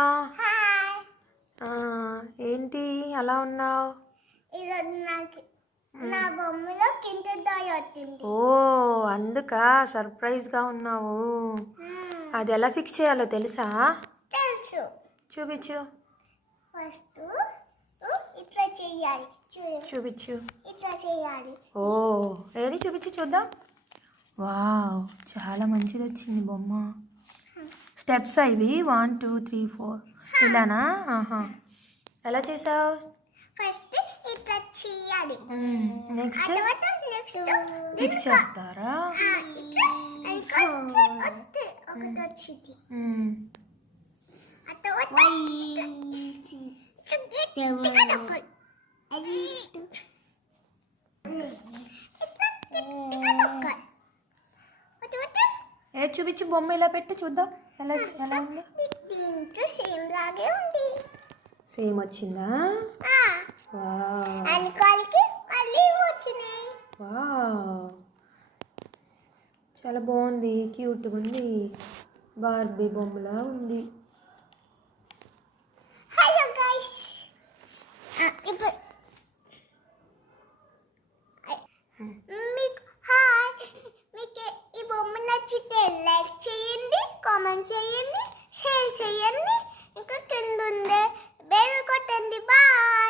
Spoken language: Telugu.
హాయ్. ఏంటి అలా ఉన్నావు? ఈరోజు నాకు నా బొమ్మలో కింటర్ టాయ్ వచ్చింది. ఓ అందుకా సర్ప్రైజ్గా ఉన్నావు. అది ఎలా ఫిక్స్ చేయాలో తెలుసా? తెలుసు. చూపించు. ఫస్ట్ ఇట్లా చేయాలి. చూపించు. ఇట్లా చేయాలి. ఓ ఏది చూపించు చూద్దాం. వావ్ చాలా మంచిది వచ్చింది బొమ్మ. స్టెప్స్ ఇవి 1 2 3 4 ఇలానా? ఎలా చేసావు? ఫస్ట్ ఇట్లా చేయాలి. నెక్స్ట్ నెక్స్ట్ ఫిక్స్ చేస్తారా? ఇట్లా ఒకటి వచ్చింది. ఆ తర్వాత ఏ చూపించు బొమ్మ ఇలా పెట్టి చూద్దాం ఎలా ఎలా ఉందో. దీంట్లో సేమ్ లాగే ఉంది. సేమ్ వచ్చిందా? వావ్ అనుకోలకి మళ్ళీ వచ్చినాయి. వావ్ చాలా బాగుంది, క్యూట్గా ఉంది, బార్బీ బొమ్మలా ఉంది. హలో గైస్, ఇప్పుడు మీకు ఈ బొమ్మ నచ్చితే లైక్ చేయండి, కామెంట్ చేయండి, షేర్ చేయండి, ఇంకా కింద ఉండే బెల్ కొట్టండి. బాయ్.